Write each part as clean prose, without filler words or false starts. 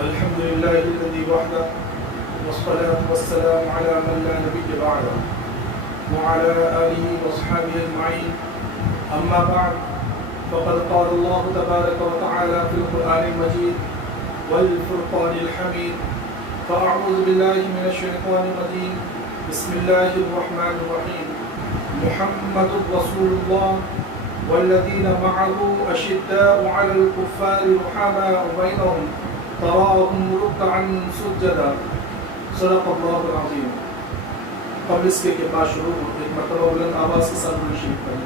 الحمد لله الذي وحده والصلاة والسلام على من لا نبي بعده وعلى آله وصحبه أجمعين. أما بعد فقد قال الله تبارك وتعالى في القرآن المجيد والفرقان الحميد. فأعوذ بالله من الشيطان الرجيم. بسم الله الرحمن الرحيم. محمد رسول الله والذين معه أشداء على الكفار رحماء بينهم تراهم ركعا سجدا. صدق اللہ العظیم. قبل اس کے بعد شروع ایک مرتبہ بلند آواز کے ساتھ شریف پڑھیں.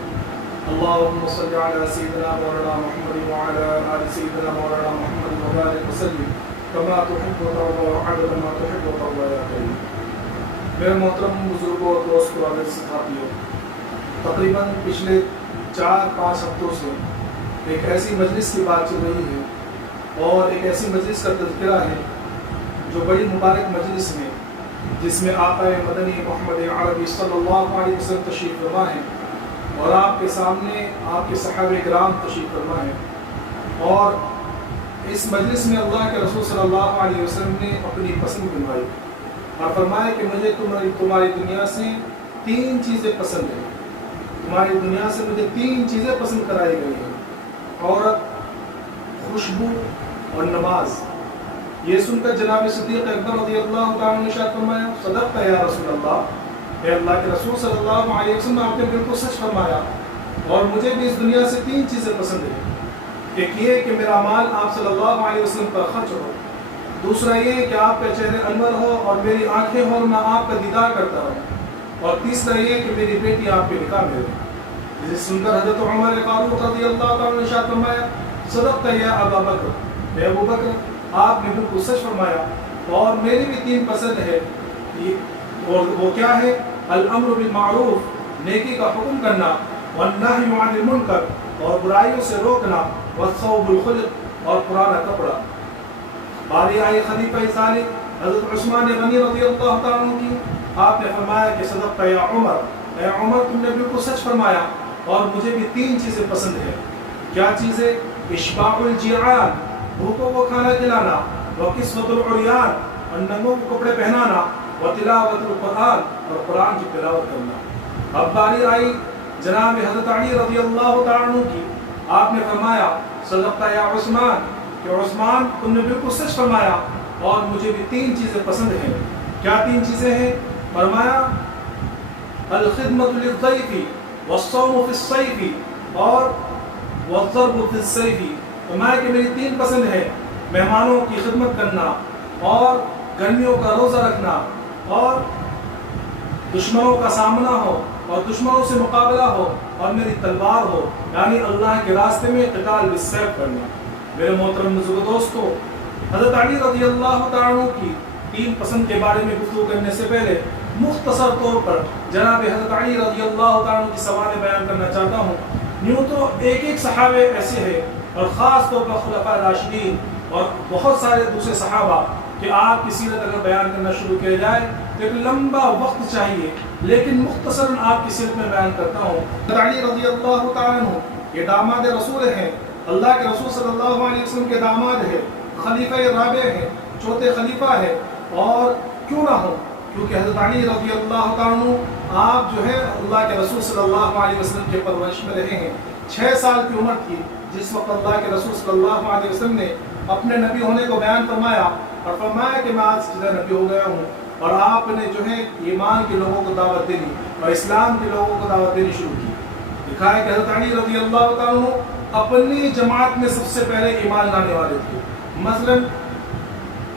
اللهم صل على سيدنا مولانا محمد وعلى آل سيدنا مولانا محمد وبارك وسلم كما تحب وترضى عدد ما تحب وترضى يا كريم. میرے محترم بزرگوں اور دوستوں اور ساتھیوں، تقریباً پچھلے 4-5 ہفتوں سے ایک ایسی مجلس کی بات چل رہی ہے اور ایک ایسی مجلس کا تذکرہ ہے جو بڑی مبارک مجلس میں، جس میں آقا مدنی محمد عربی صلی اللہ علیہ وسلم تشریف فرما ہے اور آپ کے سامنے آپ کے صحابہ کرام تشریف فرما ہے. اور اس مجلس میں اللہ کے رسول صلی اللہ علیہ وسلم نے اپنی پسند بنوائی اور فرمایا کہ مجھے تمہاری دنیا سے 3 چیزیں پسند ہیں. تمہاری دنیا سے مجھے 3 چیزیں پسند کرائی گئی ہیں: عورت، خوشبو اور نماز. یہ سن کر جناب صدیق اکبر رضی اللہ تعالیٰ عنہ نے ارشاد فرمایا: صدقت یا رسول اللہ. اے اللہ کے رسول صلی اللہ علیہ وسلم، آپ نے بالکل سچ فرمایا اور مجھے بھی اس دنیا سے 3 چیزیں پسند ہیں. ایک یہ کہ میرا مال آپ صلی اللہ علیہ وسلم پر خرچ ہو، دوسرا یہ کہ آپ کا چہرے انور ہو اور میری آنکھیں ہوں اور میں آپ کا دیدار کرتا ہوں، اور تیسرا یہ کہ میری بیٹی آپ کے نکاح میں ہو. جسے سن کر حضرت عمر فاروق رضی اللہ تعالیٰ نے ارشاد فرمایا: صدقت یا ابا بکر. اے ابو بکر، آپ نے بالکل سچ فرمایا اور میری بھی 3 پسند ہے. اور وہ کیا ہے؟ الامر بالمعروف، نیکی کا حکم کرنا، والنہی عن المنکر، اور برائیوں سے روکنا، والثوب الخلق، اور پرانا کپڑا. باری آئی خلیفہ ثانی حضرت عثمان غنی رضی اللہ تعالیٰ عنہ کی. آپ نے فرمایا کہ صدقت یا عمر. اے عمر، تم نے بالکل سچ فرمایا اور مجھے بھی 3 چیزیں پسند ہیں. کیا چیزیں؟ اشباع الجیعان، بھوکوں کو کھانا کھلانا، وکسوۃ العریان، اور ننگوں کو کپڑے پہنانا، وتلاوت القرآن، اور قرآن کی تلاوت کرنا. اب باری آئی جناب حضرت علی رضی اللہ تعالیٰ عنہ کی. آپ نے فرمایا: صدقت یا عثمان. کہ عثمان، تم نے بالکل سچ فرمایا اور مجھے بھی 3 چیزیں پسند ہیں. کیا 3 چیزیں ہیں؟ فرمایا: الخدمۃ للضیف، والصوم فی الصیف، اور والضرب فی السیف. فرمایا کہ میری 3 پسند ہے: مہمانوں کی خدمت کرنا، اور گرمیوں کا روزہ رکھنا، اور دشمنوں کا سامنا ہو اور دشمنوں سے مقابلہ ہو، اور میری تلوار ہو، یعنی اللہ کے راستے میں قتال بالسیف کرنا. میرے محترم بزرگ دوستو، حضرت علی رضی اللہ تعالیٰ عنہ کی 3 پسند کے بارے میں گفتگو کرنے سے پہلے مختصر طور پر جناب حضرت علی رضی اللہ تعالیٰ عنہ کی سوالیں بیان کرنا چاہتا ہوں. یوں تو ایک صحابے ایسے ہیں، اور خاص طور پر خلفاء راشدین اور بہت سارے دوسرے صحابہ، کہ آپ کی سیرت اگر بیان کرنا شروع کیا جائے تو ایک لمبا وقت چاہیے، لیکن مختصراً آپ کی سیرت میں بیان کرتا ہوں. حضرت علی رضی اللہ تعالیٰ عنہ یہ داماد رسول ہیں، اللہ کے رسول صلی اللہ علیہ وسلم کے داماد ہیں، خلیفہ رابع ہیں، 4تھے خلیفہ ہیں. اور کیوں نہ ہو، کیونکہ حضرت علی رضی اللہ تعالیٰ عنہ آپ جو ہے اللہ کے رسول صلی اللہ علیہ وسلم کے پرورش میں رہے ہیں. 6 سال کی عمر تھی جس وقت اللہ کے رسول صلی اللہ علیہ وسلم نے اپنے نبی ہونے کو بیان فرمایا اور فرمایا کہ میں آج سیدھا نبی ہو گیا ہوں. اور آپ نے جو ہے ایمان کے لوگوں کو دعوت دینی اور اسلام کے لوگوں کو دعوت دینی شروع کی. لکھا ہے کہ حضرت علی رضی اللہ تعالیٰ عنہ اپنی جماعت میں سب سے پہلے ایمان لانے والے تھے. مثلا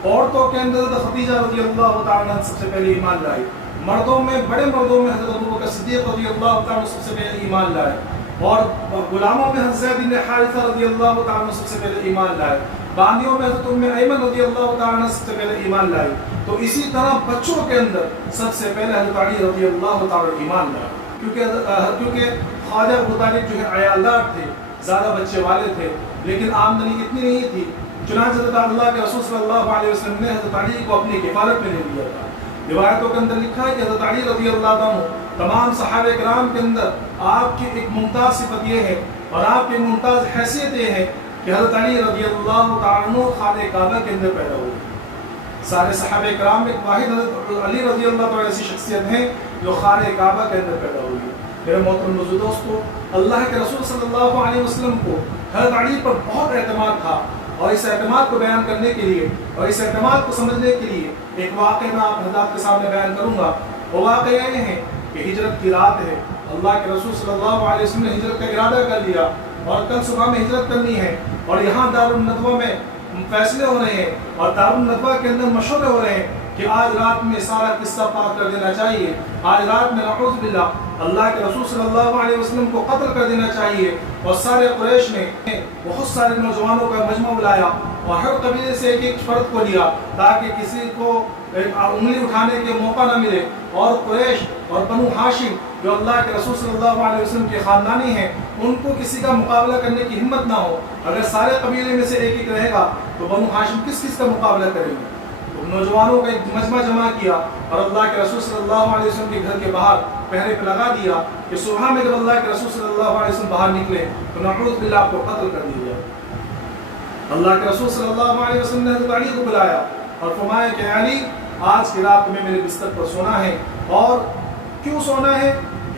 عورتوں کے اندر حضرت خدیجہ رضی اللہ تعالیٰ عنہ سب سے پہلے ایمان لائی. مردوں میں، بڑے مردوں میں حضرت ابوبکر صدیق رضی اللہ تعالیٰ عنہ سب سے پہلے ایمان لائے. اور غلاموں میں حضرت زید بن حارثہ رضی اللہ تعالیٰ عنہ سب سے پہلے ایمان لائے. باندیوں میں حضرت ام ایمن رضی اللہ تعالیٰ عنہ سب سے پہلے ایمان لائی. تو اسی طرح بچوں کے اندر سب سے پہلے حضرت علی رضی اللہ تعالیٰ عنہ ایمان لائے، کیونکہ خواجہ ابو طالب جو ہے عیالدار تھے، زیادہ بچے والے تھے، لیکن آمدنی اتنی نہیں تھی. چنانچہ حضرت اللہ کے رسول صلی اللہ علیہ وسلم نے حضرت علی کو اپنی کفالت میں لے لیا تھا. روایتوں کے اندر لکھا ہے کہ حضرت علی رضی اللہ عنہ تمام صحابہ کرام کے اندر آپ کی ایک ممتاز صفت یہ ہے اور آپ کی ممتاز حیثیت یہ ہے کہ حضرت علی رضی اللہ تعالیٰ عنہ خانہ کعبہ کے اندر پیدا ہوئے. سارے صحابہ کرام میں واحد حضرت علی رضی اللہ تعالیٰ ایسی شخصیت ہیں جو خانہ کعبہ کے اندر پیدا ہوئی ہے. میرے محترم دوستو، اللہ کے رسول صلی اللہ علیہ وسلم کو حضرت علی پر بہت اعتماد تھا، اور اس اعتماد کو بیان کرنے کے لیے اور اس اعتماد کو سمجھنے کے لیے ایک واقعہ میں آپ حضرات کے سامنے بیان کروں گا. وہ واقعہ یہ ہے کہ ہجرت کی رات ہے. اللہ کے رسول صلی اللہ علیہ وسلم نے ہجرت کا ارادہ کر لیا اور کل صبح میں ہجرت کرنی ہے، اور یہاں دارالندوہ میں فیصلے ہو رہے ہیں اور دارالندوہ کے اندر مشورے ہو رہے ہیں کہ آج رات میں سارا قصہ پاک کر دینا چاہیے، آج رات میں نعوذ باللہ اللہ کے رسول صلی اللہ علیہ وسلم کو قتل کر دینا چاہیے. اور سارے قریش نے بہت سارے نوجوانوں کا مجمع بلایا اور ہر قبیلے سے ایک فرد کو لیا تاکہ کسی کو انگلی اٹھانے کے موقع نہ ملے. اور قریش اور بنو ہاشم جو اللہ کے رسول صلی اللہ علیہ وسلم کے خاندانی ہیں، ان کو کسی کا مقابلہ کرنے کی ہمت نہ ہو. اگر سارے قبیلے میں سے ایک ایک رہے گا تو بنو ہاشم کس کا مقابلہ کریں گے؟ نوجوانوں کا ایک مجمع جمع کیا اور اللہ کے رسول صلی اللہ علیہ وسلم کے گھر کے باہر پہرے پہ لگا دیا کہ صبح میں جب اللہ کے رسول صلی اللہ علیہ وسلم باہر نکلے تو نعوذ باللہ آپ کو قتل کر دیا جائے. اللہ کے رسول صلی اللہ علیہ وسلم نے حضرت علی کو بلایا اور فرمایا کہ علی، آج کی رات میں میرے بستر پر سونا ہے. اور کیوں سونا ہے؟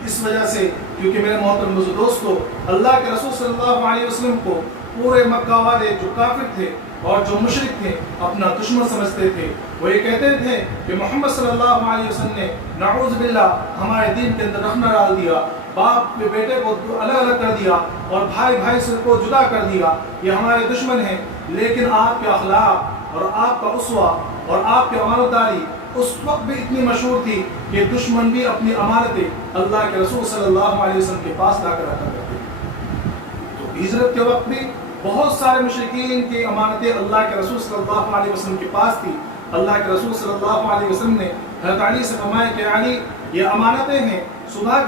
اس وجہ سے کیونکہ میرے محترم دوستو، اللہ کے رسول صلی اللہ علیہ وسلم کو پورے مکہ والے جو کافر تھے اور جو مشرک تھے اپنا دشمن سمجھتے تھے. وہ یہ کہتے تھے کہ محمد صلی اللہ علیہ وسلم نے نعوذ باللہ ہمارے دین کے اندر رخنہ ڈال دیا، باپ کے بیٹے کو الگ الگ کر دیا اور بھائی بھائی سے کو جدا کر دیا، یہ ہمارے دشمن ہیں. لیکن آپ کے اخلاق اور آپ کا اسوہ اور آپ کی امانت داری اس وقت بھی اتنی مشہور تھی کہ دشمن بھی اپنی امانتیں اللہ کے رسول صلی اللہ علیہ وسلم کے پاس لا کر رکھا کرتے. تو ہجرت کے وقت بھی بہت سارے مشرکین کی امانتیں اللہ کے رسول صلی اللہ علیہ وسلم کے پاس تھی. اللہ کے رسول صلی اللہ علیہ وسلم نے حضرت علی سے فرمایا کہ علی، یہ امانتیں ہیں، صبح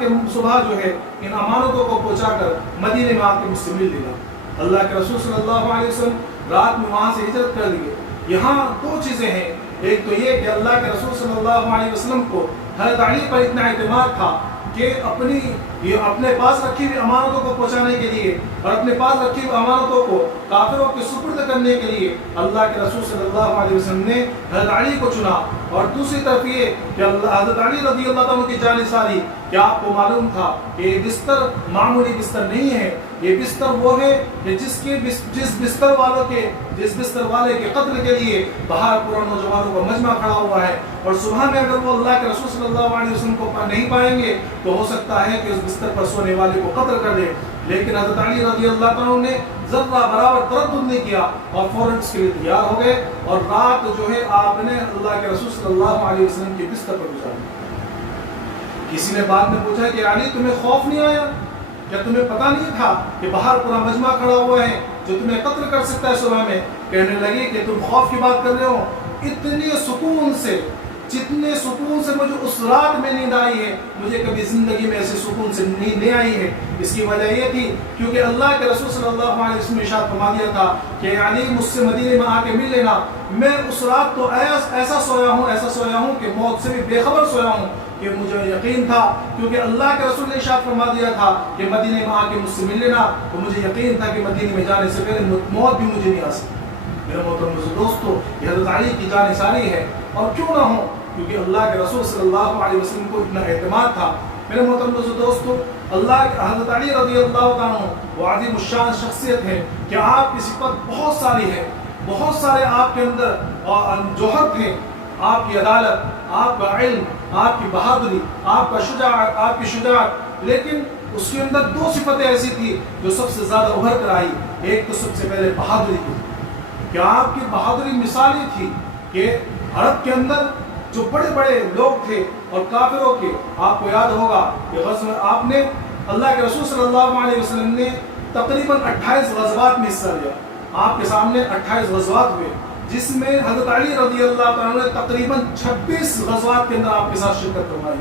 جو ہے ان امانتوں کو پہنچا کر مدینے میں آ کے مجھ سے مل لینا. اللہ کے رسول صلی اللہ علیہ وسلم رات میں وہاں سے ہجرت کر لیے. یہاں دو چیزیں ہیں، ایک تو یہ کہ اللہ کے رسول صلی اللہ علیہ وسلم کو حضرت علی پر اتنا اعتماد تھا کہ اپنے پاس رکھی ہوئی امانتوں کو پہنچانے کے لیے اور اپنے پاس رکھی ہوئی امانتوں کو کافروں کے سپرد کرنے کے لیے اللہ کے رسول صلی اللہ علیہ وسلم نے حضرت علی کو چنا. اور دوسری طرف یہ کہ حضرت علی رضی اللہ عنہ کی جانثاری، کیا آپ کو معلوم تھا کہ یہ بستر معمولی بستر نہیں ہے؟ یہ بستر وہ ہے کہ جس بستر والے کے قتل کے لیے باہر پورا نوجوانوں کا مجمع کھڑا ہوا ہے، اور صبح میں اگر وہ اللہ کے رسول صلی اللہ علیہ وسلم کو نہیں پائیں گے تو ہو سکتا ہے کہ اس بستر پر سونے والے کو قتل کر دے. لیکن حضرت علی رضی اللہ عنہ نے ذرہ برابر تردد نہیں کیا اور فوراً اس کے لیے تیار ہو گئے، اور رات جو ہے آپ نے اللہ کے رسول صلی اللہ علیہ وسلم کے بستر پر گزاری. کسی نے بعد میں پوچھا کہ علی، تمہیں خوف نہیں آیا؟ کیا تمہیں پتہ نہیں تھا کہ باہر پورا مجمع کھڑا ہوا ہے جو تمہیں قتل کر سکتا ہے صبح میں؟ کہنے لگے کہ تم خوف کی بات کر رہے ہو. جتنے سکون سے مجھے اس رات میں نیند آئی ہے، مجھے کبھی زندگی میں ایسے سکون سے نیند نہیں آئی ہے. اس کی وجہ یہ تھی کیونکہ اللہ کے رسول صلی اللہ علیہ وسلم نے ارشاد فرما دیا تھا کہ علی، مجھ سے مدینے میں آ کے مل لینا. میں اس رات تو ایسا سویا ہوں کہ موت سے بھی بے خبر سویا ہوں کہ مجھے یقین تھا، کیونکہ اللہ کے رسول نے ارشاد فرما دیا تھا کہ مدینے میں آ کے مجھ سے مل لینا، تو مجھے یقین تھا کہ مدینے میں جانے سے پہلے موت بھی مجھے نہیں آ سکتی. میرے محترم دوستو، یہ حضرت علی کی جانثاری ہے، اور کیوں نہ ہو، کیونکہ اللہ کے رسول صلی اللہ علیہ وسلم کو اتنا اعتماد تھا. میرے محترم دوستو، حضرت علی رضی اللہ عنہ وہ عظیم الشان شخصیت ہے کہ آپ کی صفت بہت ساری ہے، بہت سارے آپ کے اندر جوہر تھے. آپ کی عدالت، آپ کا علم، آپ کی بہادری، آپ کی شجاعت، لیکن اس کے اندر دو صفتیں ایسی تھی جو سب سے زیادہ ابھر کر آئی. ایک تو سب سے پہلے بہادری تھی کہ آپ کی بہادری مثالی تھی کہ عرب کے اندر جو بڑے بڑے لوگ تھے اور کافروں کے، آپ کو یاد ہوگا کہ آپ نے اللہ کے رسول صلی اللہ علیہ وسلم نے تقریباً 28 غزوات میں حصہ لیا. آپ کے سامنے 28 غزوات ہوئے، جس میں حضرت علی رضی اللہ عنہ نے تقریباً 26 غزوات کے اندر آپ کے ساتھ شرکت کروائی.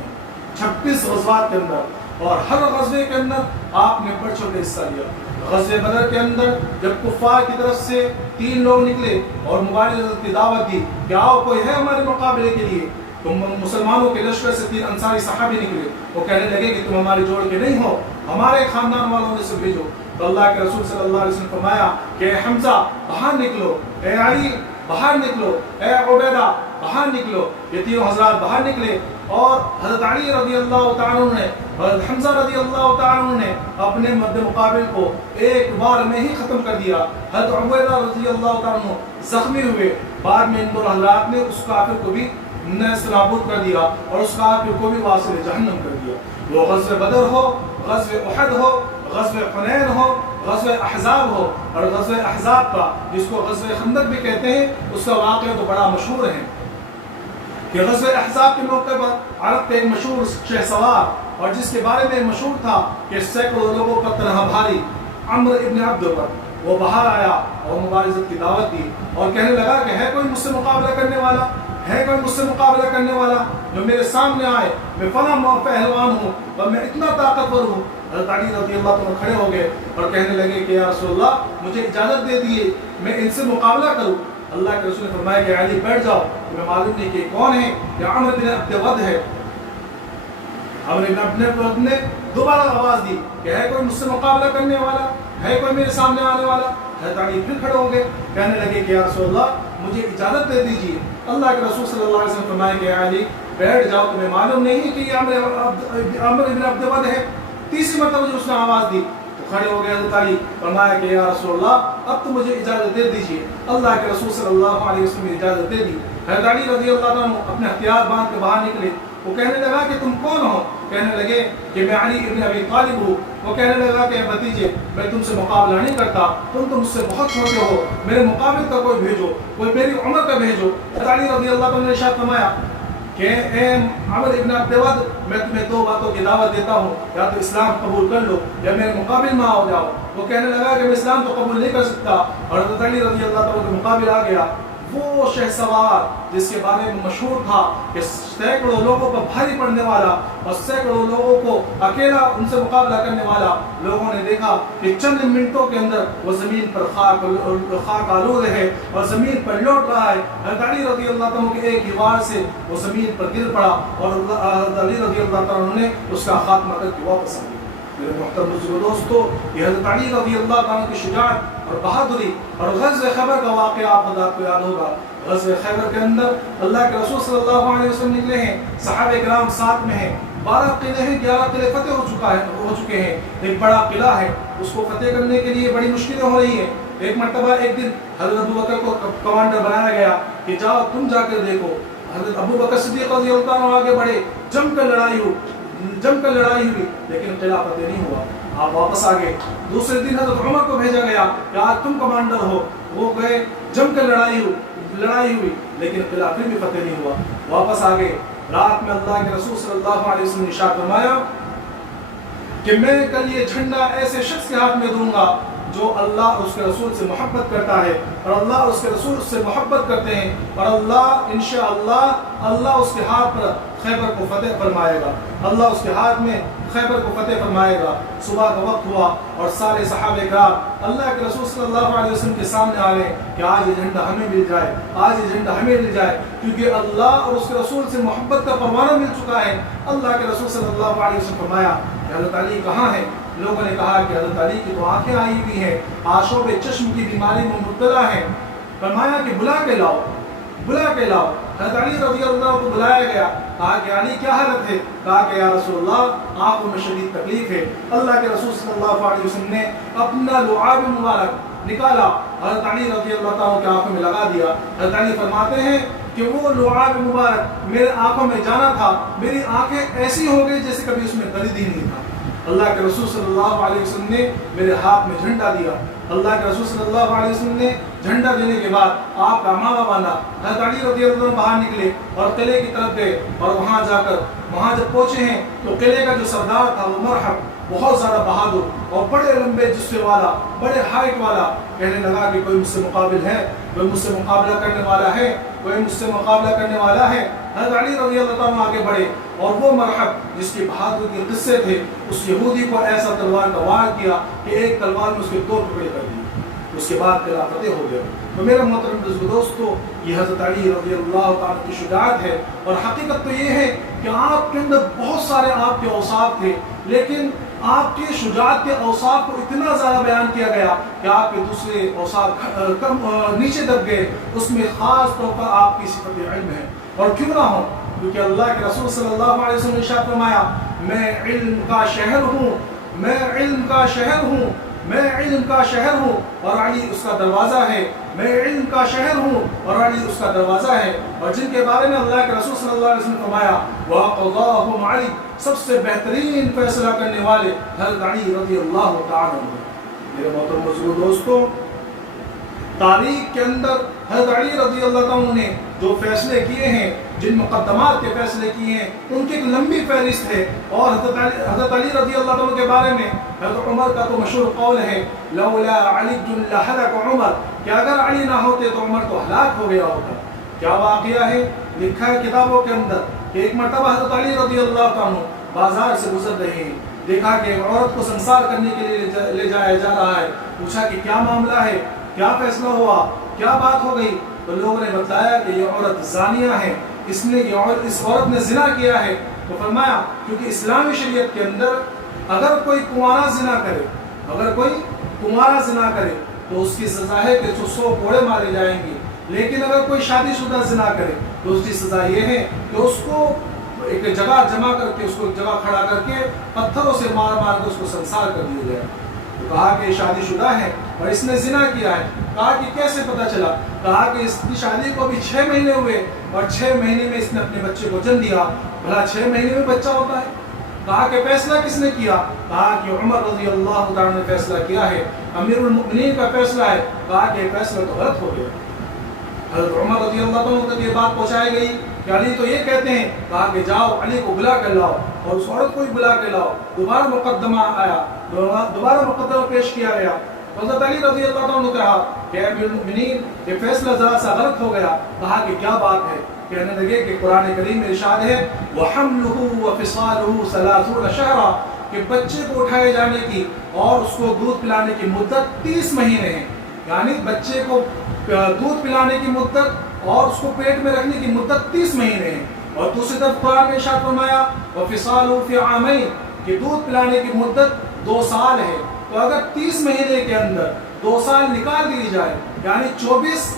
26 غزوات کے اندر، اور ہر غزوے کے اندر آپ نے بڑھ چڑھ کے حصہ لیا. غزوہ بدر کے اندر جب کفار کی طرف سے 3 لوگ نکلے اور مبارزت کی دعوت دی کہ آؤ کوئی ہے ہمارے مقابلے کے لیے، تو مسلمانوں کے لشکر سے 3 انصاری صحابی نکلے. وہ کہنے لگے کہ تم ہمارے جوڑ کے نہیں ہو، ہمارے خاندان والوں میں سے بھیجو. تو اللہ کے رسول صلی اللہ علیہ وسلم نے فرمایا کہ اے حمزہ باہر نکلو، اے علی باہر نکلو، اے عبیدہ باہر نکلو۔ یہ تینوں حضرات باہر نکلے اور حضرت علی رضی اللہ تعالیٰ عنہ نے، حضرت حمزہ رضی اللہ تعالیٰ عنہ نے اپنے مد مقابل کو ایک بار میں ہی ختم کر دیا۔ حضرت عبیدہ رضی اللہ تعالیٰ عنہ زخمی ہوئے، بعد میں ان دونوں حضرات نے اس کافر کو بھی نیست نابود کر دیا اور اس کافر کو بھی واصل جہنم کر دیا۔ وہ غزوہ بدر ہو، غزوہ احد ہو، غزوہ حنین ہو، غزوہ احزاب ہو، اور غزوہ احزاب کا جس کو غزوہ خندق بھی کہتے ہیں اس کا واقعہ تو بڑا مشہور ہے کہ غزوہ احزاب کے موقع پر عرب کے ایک مشہور شہ سوار اور جس کے بارے میں مشہور تھا کہ سینکڑوں لوگوں پر تنہا بھاری عمرو ابن عبد الرب، وہ باہر آیا اور مبارزت کی دعوت دی اور کہنے لگا کہ ہے کوئی مجھ سے مقابلہ کرنے والا، ہے کوئی مجھ سے مقابلہ کرنے والا جو میرے سامنے آئے، میں فلاں پہلوان ہوں اور میں اتنا طاقتور ہوں۔ حضرت علی رضی اللہ عنہ کھڑے ہو گئے اور کہنے لگے کہ یا رسول اللہ مجھے اجازت دے دیے میں ان سے مقابلہ کروں۔ اللہ کے رسول نے فرمایا کہ علی بیٹھ جاؤ، تمہیں معلوم نہیں کہ کون ہے، کہ عمرو بن عبد ود ہے۔ عمرو بن عبد ود نے دوبارہ آواز دی کہ ہے کوئی مجھ سے مقابلہ کرنے والا، ہے کوئی میرے سامنے آنے والا۔ حضرت علی پھر کھڑے ہو گئے، کہنے لگے کہ یا رسول اللہ مجھے اجازت دے دیجیے۔ اللہ کے رسول صلی اللہ علیہ وسلم فرمایا کہ علی بیٹھ جاؤ، تمہیں معلوم نہیں کہ یہ عمرو بن عبد ود ہے۔ تیسری مرتبہ جو اس نے آواز دی تو کھڑے ہو گئے حضرت علی، فرمایا کہ یا رسول اللہ اب تو مجھے اجازت دے دیجیے۔ اللہ کے رسول صلی اللہ علیہ وسلم نے اجازت دے دی۔ حضرت علی رضی اللہ عنہ اپنے ہتھیار باندھ کے باہر نکلے، وہ کہنے لگا کہ تم کون ہو؟ کہنے لگے کہ میں علی ابن ابی طالب ہوں۔ وہ کہنے لگا کہ بھتیجے میں تم سے مقابلہ نہیں کرتا، تم تو مجھ سے بہت چھوٹے ہو، میرے مقابل کا کوئی بھیجو، کوئی میری عمر کا بھیجو۔ حضرت علی رضی اللہ عنہ نے ارشاد فرمایا کہ اے عمرو ابن عبد ود میں تمہیں دو باتوں کی دعوت دیتا ہوں، یا تو اسلام قبول کر لو یا میرے مقابل میں آ جاؤ۔ وہ کہنے لگا کہ میں اسلام تو قبول نہیں کر سکتا، اور حضرت علی رضی اللہ عنہ کے مقابل آ گیا وہ شہ سوار جس کے بارے میں مشہور تھا کہ سینکڑوں لوگوں پر بھاری پڑنے والا اور سینکڑوں لوگوں کو اکیلا ان سے مقابلہ کرنے والا۔ لوگوں نے دیکھا کہ چند منٹوں کے اندر وہ زمین پر خاک آلود ہے اور زمین پر لوٹ رہا ہے۔ حضرت علی رضی اللہ عنہ کے ایک ہی وار سے وہ زمین پر گر پڑا اور حضرت علی رضی اللہ عنہ نے اس کا خاتمہ کر کے واپس آ گیا۔ میرے محترم دوستو، یہ حضرت علی رضی اللہ عنہ کی شجاعت اور بہادری اور غزوہ خیبر کا واقعہ آپ حضرات کو یاد ہوگا۔ غزوہ خیبر کے اندر اللہ کے رسول صلی اللہ علیہ وسلم نکلے ہیں، صحابہ کرام ساتھ میں ہیں، 12 قلعے ہیں، 11 قلعے فتح ہو چکے ہیں، ایک بڑا قلعہ ہے، اس کو فتح کرنے کے لیے بڑی مشکلیں ہو رہی ہیں۔ ایک مرتبہ ایک دن حضرت ابو بکر کو کمانڈر بنایا گیا کہ جاؤ تم جا کر دیکھو۔ حضرت ابو بکر صدیق رضی اللہ عنہ آگے بڑھے، جم کر لڑائی ہوئی لیکن قلعہ فتح نہیں ہوا، آپ واپس آ گئے۔ دوسرے دن حضرت عمر کو بھیجا گیا کہ آج تم کمانڈر ہو، وہ گئے، جم کر لڑائی ہوئی لیکن قلعہ پھر بھی فتح نہیں ہوا، واپس آ گئے۔ رات میں اللہ کے رسول صلی اللہ علیہ وسلم نے ارشاد فرمایا کہ میں کل یہ جھنڈا ایسے شخص کے ہاتھ میں دوں گا جو اللہ اور اس کے رسول سے محبت کرتا ہے اور اللہ اور اس کے رسول سے محبت کرتے ہیں، اور اللہ انشاءاللہ اللہ اس کے ہاتھ پر خیبر کو فتح فرمائے گا، اللہ اس کے ہاتھ میں خیبر کو فتح فرمائے گا۔ صبح کا وقت ہوا اور سارے صحابہ کرام اللہ کے رسول صلی اللہ علیہ وسلم کے سامنے آ رہے ہیں کہ آج یہ جھنڈا ہمیں مل جائے، آج یہ جھنڈا ہمیں مل جائے، کیونکہ اللہ اور اس کے رسول سے محبت کا پروانہ مل چکا ہے۔ اللہ کے رسول صلی اللہ علیہ وسلم فرمایا کہ حضرت علی کہاں ہے؟ لوگوں نے کہا کہ حضرت علی کی تو آنکھیں آئی ہوئی ہیں، آشوب چشم کی بیماری میں مبتلا ہے۔ فرمایا کہ بلا کے لاؤ۔ حضرت علی رضی اللہ عنہ کو بلایا گیا، کہا کہ علی کیا حالت ہے؟ کہا کہ یا رسول اللہ آنکھوں میں شدید تکلیف ہے۔ اللہ کے رسول صلی اللہ علیہ وسلم نے اپنا لعاب مبارک نکالا، حضرت علی رضی اللہ عنہ کی آنکھوں میں لگا دیا۔ حضرت علی فرماتے ہیں کہ وہ لعاب مبارک میرے آنکھوں میں جانا تھا، میری آنکھیں ایسی ہو گئی جیسے کبھی اس میں درد ہی نہیں تھا۔ اللہ کے رسول صلی اللہ علیہ وسلم نے میرے ہاتھ میں جھنڈا دیا۔ اللہ کے رسول صلی اللہ علیہ وسلم نے جھنڈا دینے کے بعد آپ کا امامہ باندھا۔ حضرت علی رضی اللہ عنہ باہر نکلے اور قلعے کی طرف گئے، اور وہاں جب پہنچے ہیں تو قلعے کا جو سردار تھا وہ مرحب، بہت زیادہ بہادر اور بڑے لمبے جسے والا، بڑے ہائٹ والا، کہنے لگا کہ کوئی مجھ سے مقابل ہے، کوئی مجھ سے مقابلہ کرنے والا ہے، کوئی مجھ سے مقابلہ کرنے والا ہے۔ حضرت علی رضی اللہ عنہ آگے بڑھے اور وہ مرحب جس کی بہادری کے قصے تھے، اس یہودی کو ایسا تلوار کا وار کیا کہ ایک تلوار میں اس کے 2 ٹکڑے کر دیے۔ اس کے بعد قلعہ فتح ہو گیا۔ تو میرا محترم دوستو، یہ حضرت علی رضی اللہ تعالیٰ کی شجاعت ہے، اور حقیقت تو یہ ہے کہ آپ کے اندر بہت سارے آپ کے اوصاف تھے، لیکن آپ کی شجاعت کے اوصاف کو اتنا زیادہ بیان کیا گیا کہ آپ کے دوسرے اوصاف نیچے دب گئے. اس میں خاص طور پر آپ کی صفت علم ہے. اور کیوں نہ ہو، کیونکہ اللہ کے رسول صلی اللہ علیہ وسلم نے ارشاد فرمایا میں علم کا شہر ہوں، میں علم کا شہر ہوں، میں علم کا شہر ہوں اور علی اس کا دروازہ ہے. میں علم کا شہر ہوں اور علی اس کا دروازہ ہے. اور جن کے بارے میں اللہ کے رسول صلی اللہ علیہ وسلم نے فرمایا وَقَضَاهُمْ عَلِي، سب سے بہترین فیصلہ کرنے والے حضرت علی رضی اللہ تعالیٰ عنہ. میرے محترم بزرگ دوستو، تاریخ کے اندر حضرت علی رضی اللہ تعالیٰ نے جو فیصلے کیے ہیں، جن مقدمات کے فیصلے کیے ہیں، ان کی ایک لمبی فہرست ہے. اور حضرت علی رضی اللہ تعالیٰ کے بارے میں حضرت عمر کا تو مشہور قول ہے لولا علی لہلک عمر، کہ اگر علی نہ ہوتے تو عمر تو ہلاک ہو گیا ہوتا. کیا واقعہ ہے؟ لکھا ہے کتابوں کے اندر کہ ایک مرتبہ حضرت علی رضی اللہ عنہ بازار سے گزر رہے ہیں، دیکھا کہ ایک عورت کو سنسار کرنے کے لیے لے جایا جا رہا ہے. پوچھا کہ کیا معاملہ ہے، کیا فیصلہ ہوا، کیا بات ہو گئی؟ تو لوگوں نے بتایا کہ یہ عورت زانیہ ہے، اس عورت نے زنا کیا ہے. تو فرمایا کیونکہ اسلامی شریعت کے اندر اگر کوئی کنوارا زنا کرے، اگر کوئی کنوارا زنا کرے تو اس کی سزا ہے کہ 100 کوڑے مارے جائیں گے. لیکن اگر کوئی شادی شدہ زنا کرے تو اس کی سزا یہ ہے کہ اس کو ایک جگہ جمع کر کے، اس کو ایک جگہ کھڑا کر کے پتھروں سے مار مار کے اس کو سنسار کر دیا جائے. تو کہا کہ شادی شدہ ہے اور اس نے زنا کیا ہے. کہا کہ کیسے پتہ چلا؟ کہا کہ اس کی شادی کو بھی 6 مہینے ہوئے اور 6 مہینے میں اس نے اپنے بچے کو جنم دیا. بھلا 6 مہینے میں بچہ ہوتا ہے؟ کہا کہ فیصلہ کس نے کیا؟ کہا کہ عمر رضی اللہ تعالیٰ نے فیصلہ کیا ہے، امیر المؤمنین کا فیصلہ ہے. کہا کہ فیصلہ تو غلط ہو گیا. حضرت عمر رضی اللہ عنہ تک یہ بات پہنچائی گئی کہ علی تو یہ کہتے ہیں. کہا کہ جاؤ علی کو بلا کر لاؤ اور اس عورت کو بھی بلا کے لاؤ. دوبارہ مقدمہ آیا، دوبارہ مقدمہ پیش کیا گیا. حضرت علی رضی اللہ عنہ نے کہا کہ امیر المؤمنین یہ فیصلہ ذرا سا غلط ہو گیا. کہا کہ کیا بات ہے؟ کہنے لگے کہ قرآن کریم میں ارشاد ہے وَحَمْلُهُ وَفِصَالُهُ 30 شہرا، کہ بچے کو اٹھائے جانے کی اور اس کو دودھ پلانے کی مدت 30 مہینے ہیں. یعنی بچے کو دودھ پلانے کی مدت اور اس کو پیٹ میں رکھنے کی مدت 30 مہینے ہیں. اور دوسری طرف قرآن میں ارشاد فرمایا وَفِصَالُهُ فِي عَامَيْنِ، کہ دودھ پلانے کی مدت 2 سال ہے. تو اگر 30 مہینے کے اندر 2 سال نکال دی جائے، یعنی 24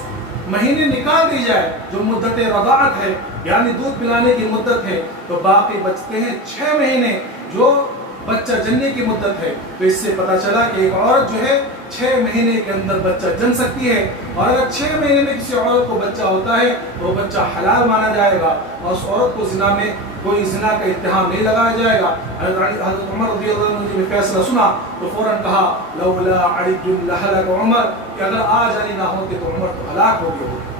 مہینے نکال دی جائے جو مدت رضاعت ہے، یعنی دودھ پلانے کی مدت ہے، تو باقی بچتے ہیں 6 مہینے جو بچہ جننے کی مدت ہے. تو اس سے پتہ چلا کہ ایک عورت جو ہے 6 مہینے کے اندر بچہ جن سکتی ہے. اور اگر 6 مہینے میں کسی عورت کو بچہ ہوتا ہے تو وہ بچہ حلال مانا جائے گا اور اس عورت کو زنا میں کوئی زنا کا اتہام نہیں لگایا جائے گا. حضرت عمر رضی اللہ عنہ نے فیصلہ سنا تو فوراً کہا لولا علی لہلک عمر، کہ اگر آج علی نہ ہوتے تو عمر تو ہلاک ہو گئے ہوتے.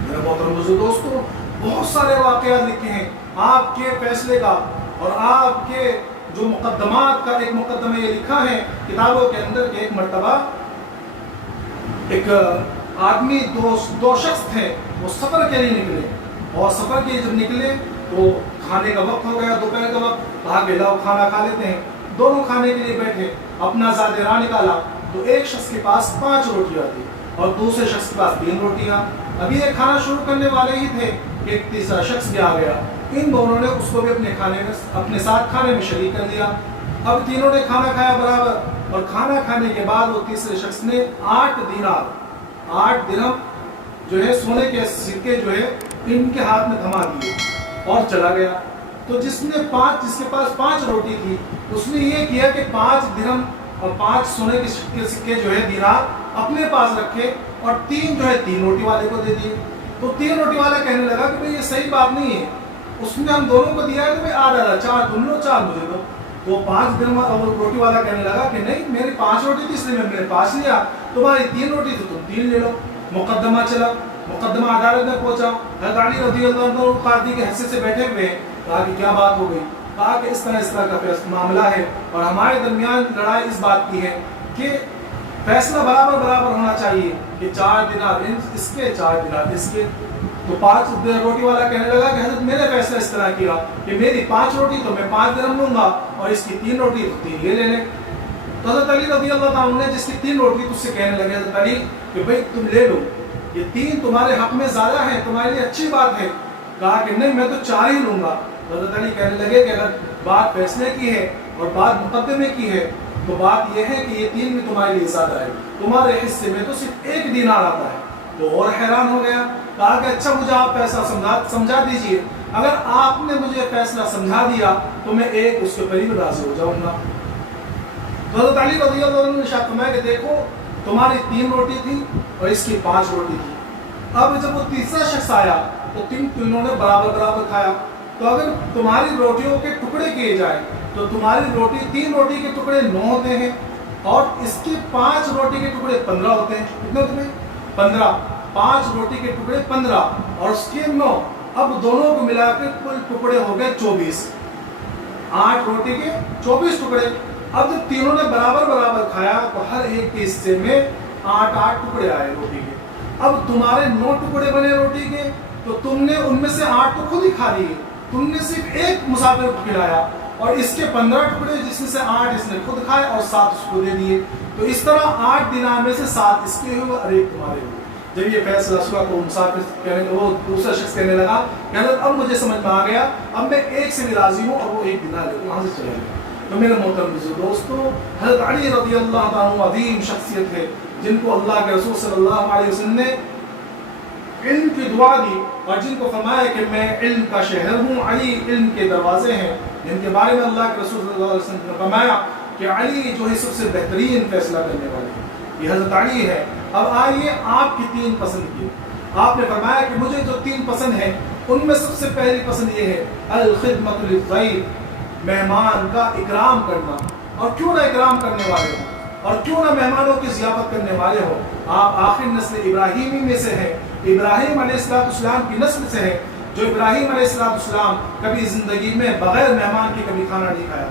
میرے محترم بزرگ دوستو، بہت سارے واقعات لکھے ہیں آپ کے فیصلے کا اور آپ کے جو مقدمات کا. ایک مقدمہ یہ لکھا ہے کتابوں کے اندر کہ ایک مرتبہ ایک آدمی دو شخص تھے، وہ سفر کے لیے نکلے اور سفر کے لیے جب نکلے تو کھانے کا وقت ہو گیا، دوپہر کا وقت. کہا کہ لاؤ کھانا کھا لیتے ہیں. دونوں کھانے کے لیے بیٹھے، اپنا زاد راہ نکالا تو ایک شخص کے پاس 5 روٹیاں تھی اور دوسرے شخص کے پاس 3 روٹیاں. ابھی یہ کھانا شروع کرنے والے ہی تھے کہ ایک تیسرا شخص بھی آ گیا. ان دونوں نے اس کو بھی اپنے ساتھ کھانے میں شریک کر دیا. اب تینوں نے کھانا کھایا برابر، اور کھانا کھانے کے بعد وہ تیسرے شخص نے 8 درہم جو ہے سونے کے سکے جو ہے ان کے ہاتھ میں تھما دیے اور چلا گیا. تو جس کے پاس 5 روٹی تھی اس نے یہ کیا کہ 5 درہم اور 5 سونے کے سکے جو ہے دینار اپنے پاس رکھے اور 3 جو ہے 3 روٹی والے کو دے دیے. تو 3 روٹی والا کہنے لگا کہ بھئی یہ صحیح بات نہیں ہے، اس نے ہم دونوں کو دیا ہے تو بھئی آدھا 4 تم لو 4 مجھے دو. تو 5 درہم اور روٹی والا کہنے لگا کہ نہیں، میری 5 روٹی تھی اس لیے میں میرے پاس لیا، تمہاری 3 روٹی تو تم 3 لے لو. مقدمہ چلا، مقدمہ عدالت میں پہنچا. حضرت علی رضی اللہ عنہ قاضی کے حیثیت سے بیٹھے ہوئے. کہا کہ کیا بات ہو گئی؟ کہا کہ اس طرح کا معاملہ ہے اور ہمارے درمیان لڑائی اس بات کی ہے کہ فیصلہ برابر ہونا چاہیے کہ 4 دینار اس کے 4 دینار اس کے. تو 5 روٹی والا کہنے لگا کہ حضرت میں نے فیصلہ اس طرح کیا کہ میری 5 روٹی تو میں 5 درہم لوں گا اور اس کی 3 روٹی تو 3 یہ لے لیں. تو حضرت علی رضی اللہ عنہ نے جس کی 3 روٹی تجھ سے کہنے لگے حضرت علی کہ بھائی تم لے لو، یہ 3 تمہارے حق میں زیادہ ہے، تمہارے لیے اچھی بات ہے. کہا کہ نہیں میں تو 4 ہی لوں گا. حضرت علی کہنے لگے کہ اگر بات فیصلے کی ہے اور بات مقدمے کی ہے تو بات یہ ہے کہ یہ 3 بھی تمہارے لیے زیادہ ہے، تمہارے حصے میں تو صرف 1 دینار آتا ہے۔ تو اور حیران ہو گیا، کہا کہ اچھا مجھے آپ فیصلہ سمجھا دیجئے، اگر آپ نے مجھے فیصلہ سمجھا دیا تو میں ایک اس کے قریب راضی ہو جاؤں گا۔ تو حضرت علی رضی اللہ عنہ نے ارشاد فرمایا کہ دیکھو تمہاری 3 روٹی تھی اور اس کی 5 روٹی تھی، اب جب وہ تیسرا شخص آیا تو تینوں نے برابر برابر کھایا، تو اگر تمہاری روٹیوں کے ٹکڑے کیے جائیں تو تمہاری روٹی 3 روٹی کے ٹکڑے 9 ہوتے ہیں اور اس کی 5 روٹی کے ٹکڑے 15 ہوتے ہیں۔ کتنے ہوتے ہیں؟ 15۔ 5 روٹی کے ٹکڑے 15 اور اس کے 9، اب دونوں کو ملا کے کل ٹکڑے ہو گئے 24۔ 8 روٹی کے 24 ٹکڑے۔ اب جب تینوں نے برابر برابر کھایا تو ہر ایک کے حصے میں 8 ٹکڑے آئے روٹی کے۔ اب تمہارے 9 ٹکڑے بنے روٹی کے، تو تم نے ان میں سے 8 تو خود ہی کھا لیے، تم نے صرف ایک مسافر کو کھلایا، اور اس کے 15 ٹکڑے جس میں سے 8 اس نے خود کھائے اور 7 اس کو دے دیے۔ تو اس طرح 8 دینار میں سے 7 اس کے ہوئے اور 1 تمہارے ہوئے۔ جب یہ فیصلہ ہوا تو مسافر وہ دوسرا شخص کہنے لگا کہ حضرت اب مجھے سمجھ میں آ گیا، اب میں 1 سے بھی راضی ہوں اور وہ 1 دینار لے وہاں سے چلے گئے۔ تو میرے محترم دوستو، حضرت علی رضی اللہ عنہ عظیم شخصیت ہے جن کو اللہ کے رسول صلی اللہ علیہ وسلم نے علم کی دعا دی اور جن کو فرمایا کہ میں علم کا شہر ہوں، علی علم کے دروازے ہیں، جن کے بارے میں اللہ کے رسول صلی اللہ علیہ وسلم نے فرمایا کہ علی جو ہے سب سے بہترین فیصلہ کرنے والے ہیں، یہ حضرت علی ہے۔ اب آئیے آپ کی 3 پسند کی، آپ نے فرمایا کہ مجھے جو 3 پسند ہیں ان میں سب سے پہلی پسند یہ ہے الخدمت للضیف، مہمان کا اکرام کرنا، اور کیوں نہ اکرام کرنے والے ہوں اور کیوں نہ مہمانوں کی ضیافت کرنے والے ہوں۔ آپ آخر نسل ابراہیمی میں سے ہیں، ابراہیم علیہ السلام کی نسل سے ہیں، جو ابراہیم علیہ السلام کبھی زندگی میں بغیر مہمان کے کبھی کھانا نہیں کھایا،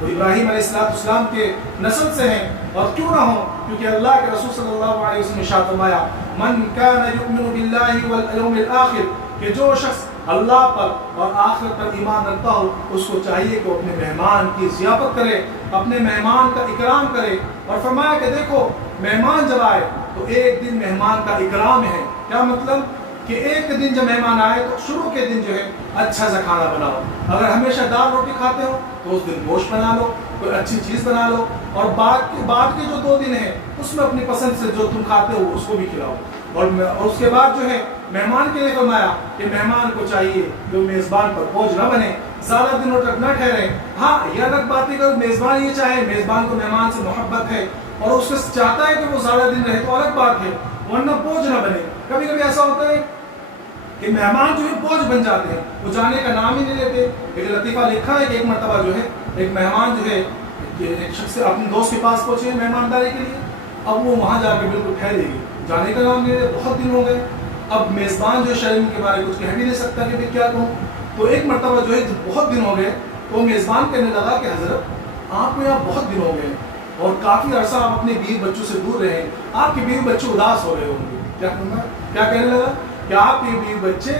وہ ابراہیم علیہ السلام کے نسل سے ہیں، اور کیوں نہ ہو کیونکہ اللہ کے رسول صلی اللہ علیہ وسلم نے ارشاد فرمایا من کان یؤمن باللہ والیوم الآخر، کہ جو شخص اللہ پر اور آخرت پر ایمان رکھتا ہو اس کو چاہیے کہ اپنے مہمان کی ضیافت کرے، اپنے مہمان کا اکرام کرے۔ اور فرمایا کہ دیکھو مہمان جب آئے تو 1 دن مہمان کا اکرام ہے، کیا مطلب کہ 1 دن جب مہمان آئے تو شروع کے دن جو ہے اچھا سا کھانا بناؤ، اگر ہمیشہ دال روٹی کھاتے ہو تو اس دن گوشت بنا لو، کوئی اچھی چیز بنا لو، اور بعد کے جو 2 دن ہیں اس میں اپنی پسند سے جو تم کھاتے ہو اس کو بھی کھلاؤ۔ اور اس کے بعد جو ہے مہمان کے لیے فرمایا کہ مہمان کو چاہیے کہ میزبان پر بوجھ نہ بنے، زیادہ دنوں تک نہ ٹھہرے۔ ہاں یہ الگ بات ہے کہ میزبان یہ چاہے، میزبان کو مہمان سے محبت ہے اور اس کو چاہتا ہے کہ وہ زیادہ دن رہے تو الگ بات ہے، ورنہ بوجھ نہ بنے۔ کبھی کبھی ایسا ہوتا ہے کہ مہمان جو ہے بوجھ بن جاتے ہیں، وہ جانے کا نام ہی نہیں لیتے۔ ایک لطیفہ لکھا ہے کہ ایک مرتبہ جو ہے ایک مہمان جو ہے ایک شخص اپنے دوست کے پاس پہنچے مہمانداری کے لیے، اب وہ وہاں جا کے بالکل ٹھہرے گی، جانے کا نام نہیں لیتے، بہت دن ہو گئے۔ اب میزبان جو شرم کے بارے کچھ کہہ بھی نہیں سکتا کہ کیا کہوں، تو ایک مرتبہ جو ہے بہت دن ہو گئے تو میزبان کہنے لگا کہ حضرت آپ کو یہاں بہت دن ہو گئے اور کافی عرصہ آپ اپنے بیوی بچوں سے دور رہے، آپ کے بیوی بچے اداس ہو رہے ہوں گے۔ کیا کہنے لگا کہ آپ کے بیوی بچے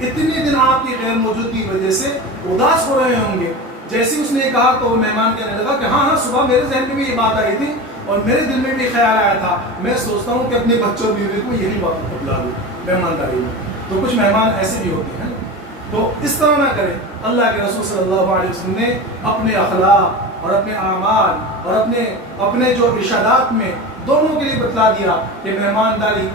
اتنے دن آپ کی غیر موجودگی کی وجہ سے اداس ہو رہے ہوں گے۔ جیسے اس نے کہا تو مہمان کہنے لگا کہ ہاں صبح میرے ذہن میں بھی یہ بات آئی تھی اور میرے دل میں بھی خیال آیا تھا، میں سوچتا ہوں کہ اپنے بچوں بیوی کو یہی بات بتلا دوں مہمانداری میں۔ تو کچھ مہمان ایسے بھی ہوتے ہیں، تو اس طرح نہ کریں۔ اللہ کے رسول صلی اللہ علیہ وسلم نے اپنے اخلاق اور اپنے اعمال اور اپنے جو ارشادات میں دونوں کے لیے بتلا دیا کہ مہمانداری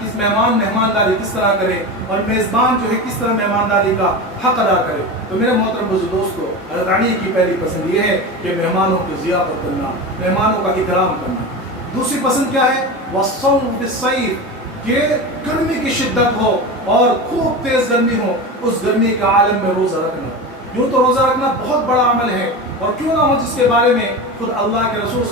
کس طرح کرے اور میزبان جو ہے کس طرح مہمانداری کا حق ادا کرے۔ تو میرے محترم دوستو، حضرت علی کی پہلی پسند یہ ہے کہ مہمانوں کی ضیافت کرنا، مہمانوں کا اکرام کرنا۔ دوسری پسند کیا ہے؟ والصوم فی الصیف، کہ گرمی کی شدت ہو اور خوب تیز گرمی ہو، اس گرمی کے عالم میں روزہ رکھنا۔ یوں تو روزہ رکھنا بہت بڑا عمل ہے، اور کیوں نہ ہو جس کے بارے میں خود اللہ کے رسول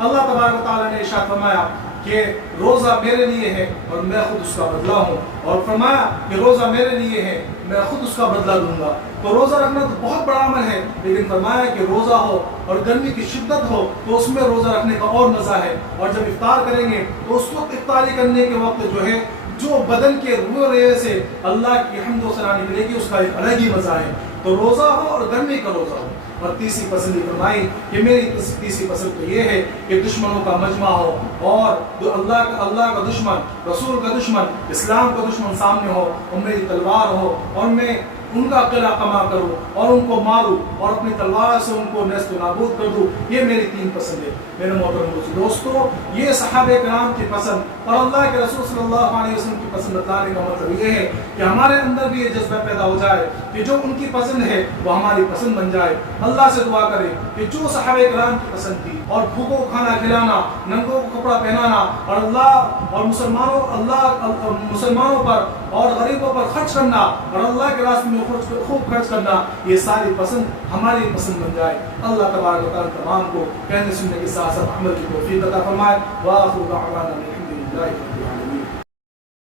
اللہ تبارک و تعالیٰ نے ارشاد فرمایا کہ روزہ میرے لیے ہے اور میں خود اس کا بدلہ ہوں، اور فرمایا کہ روزہ میرے لیے ہے میں خود اس کا بدلہ دوں گا۔ تو روزہ رکھنا تو بہت بڑا عمل ہے، لیکن فرمایا کہ روزہ ہو اور گرمی کی شدت ہو تو اس میں روزہ رکھنے کا اور مزہ ہے، اور جب افطار کریں گے تو اس وقت افطاری کرنے کے وقت جو ہے جو بدن کے روح رے سے اللہ کی حمد و ثنا نکلے گی، اس کا ایک الگ ہی مزہ ہے۔ تو روزہ ہو اور گرمی کا روزہ ہو۔ اور تیسری پسند یہ فرمائی کہ میری تیسری پسند تو یہ ہے کہ دشمنوں کا مجمع ہو، اور اللہ کا دشمن، رسول کا دشمن، اسلام کا دشمن سامنے ہو، اور میری تلوار ہو اور میں ان کا قلعہ کما کروں اور ان کو ماروں اور اپنی تلوار سے ان کو نیست و نابود کر دوں. یہ میری 3 پسند ہے. میرے محترم دوستو، یہ صحابہ کرام کی پسند اور اللہ کے رسول صلی اللہ علیہ وسلم کی پسند بتلانے کا مطلب یہ ہے کہ ہمارے اندر بھی یہ جذبہ پیدا ہو جائے کہ جو ان کی پسند ہے وہ ہماری پسند بن جائے. اللہ سے دعا کرے کہ جو صحابہ کرام کی پسند تھی اور بھوکوں کو کھانا کھلانا، ننگوں کو کپڑا پہنانا اور اللہ اور مسلمانوں پر اور غریبوں پر خرچ کرنا اور اللہ کے راستے میں خوب خرچ کرنا، یہ ساری پسند ہماری پسند بن جائے. اللہ تبارک و تعالی تمام کو کہنے سننے کے ساتھ ساتھ عمل کی توفیق عطا فرمائے. وآخر دعوانا الحمدللہ.